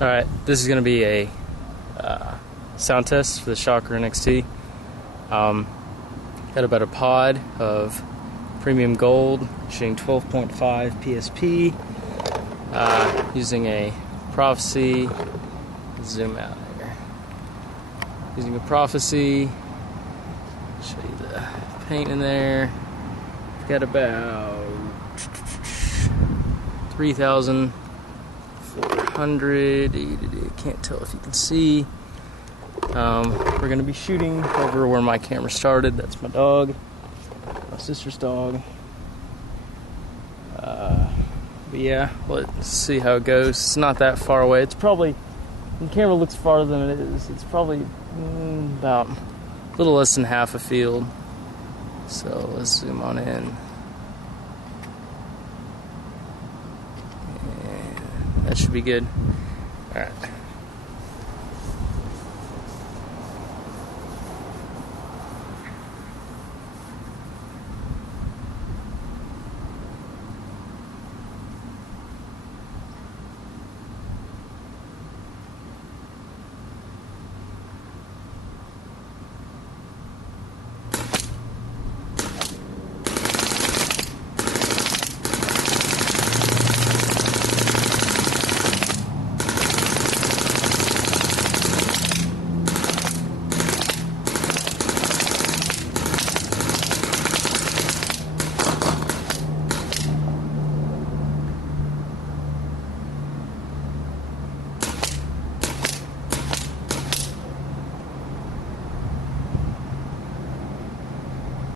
Alright, this is going to be a sound test for the Shocker NXT. Got about a pod of premium gold, shooting 12.5 PSP, using a Prophecy, zoom out here, using a Prophecy, show you the paint in there. Got about 3,400, can't tell if you can see. We're going to be shooting over where my camera started. That's my dog, my sister's dog. But yeah, let's see how it goes. It's not that far away. It's probably, the camera looks farther than it is. It's probably about a little less than half a field. So let's zoom on in. And that should be good. Alright.